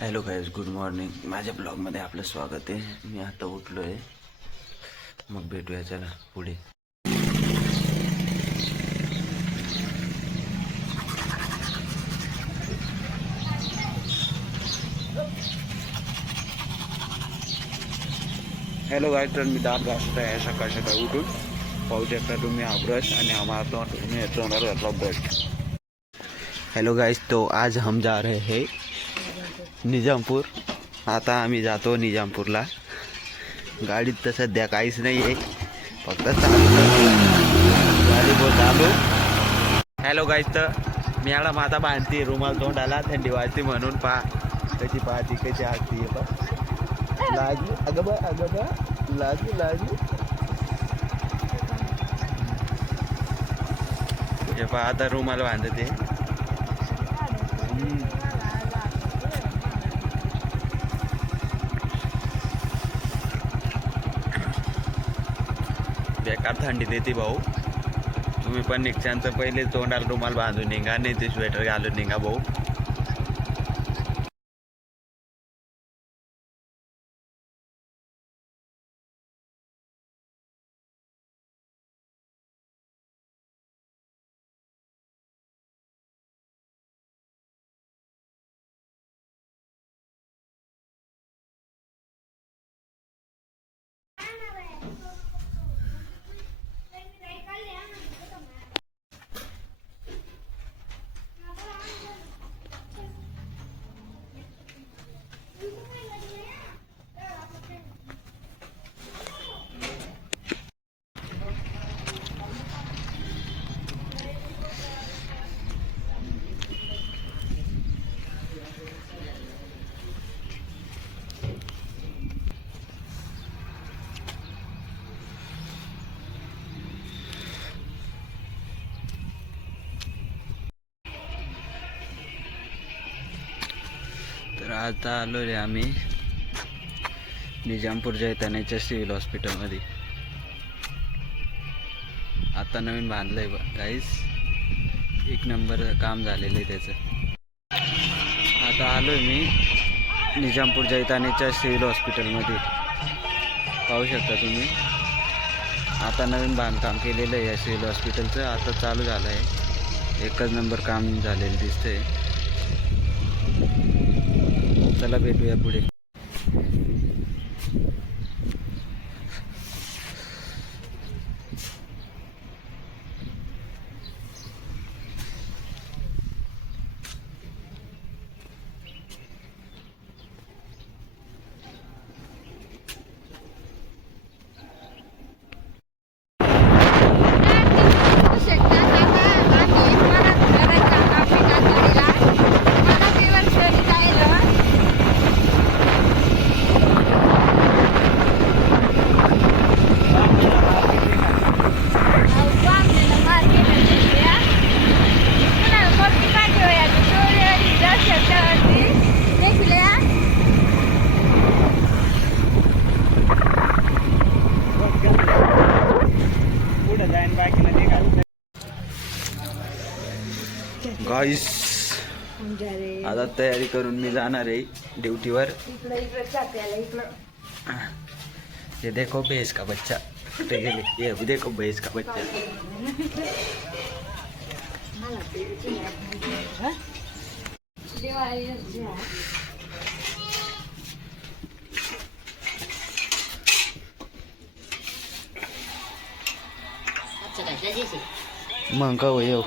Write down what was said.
Hello guys, good morning. माझ्या ब्लॉगमध्ये आपलं स्वागत आहे. मी आता उठलो आहे, मग भेटूया चला पुढे. हॅलो गाईज, तर मी दात घासत आहे सकाळ सकाळ उठून. पाहू शकता तुम्ही हा ब्रश आणि हा तोंडावर घातला ब्रश. हेलो गाइस, तो आज हम जा रहे हैं निजामपूर. आता आम्ही जातो निजामपूरला. गाडीत तर सध्या काहीच नाही आहे, फक्त गाडी बोल चालू. हॅलो गाइस, तर मॅडम आता बांधते रुमाल तोंडाला, थंडी वाजते म्हणून. कशी पाहती, कशी असते लागली. अगं बा लागली. हे पहा, आता रुमाल बांधते. बेकार थंडी देते भाऊ. तुम्ही पण निघशांत पहिले तोंडाला रुमाल बांधून निघा, नाही ते स्वेटर घालून निघा भाऊ. तर आता आलो रे आम्ही निजामपूर जैतानाच्या सिव्हिल हॉस्पिटलमध्ये. आता नवीन बांधलंय गाईस, एक नंबर काम झालेलं आहे त्याचं. आता आलोय मी निजामपूर जैतानाच्या सिव्हिल हॉस्पिटलमध्ये. पाहू शकता तुम्ही, आता नवीन बांधकाम केलेलं आहे या सिव्हिल हॉस्पिटलचं. आता चालू झालं आहे, एकच नंबर काम झालेलं दिसतंय. चला भेटूया पुढे. गाईस, आता तयारी करून मी जाणार आहे ड्युटीवर. ये देखो भैंस का बच्चा कुठे गेले, ये देखो भैंस का बच्चा. मग का हो येऊ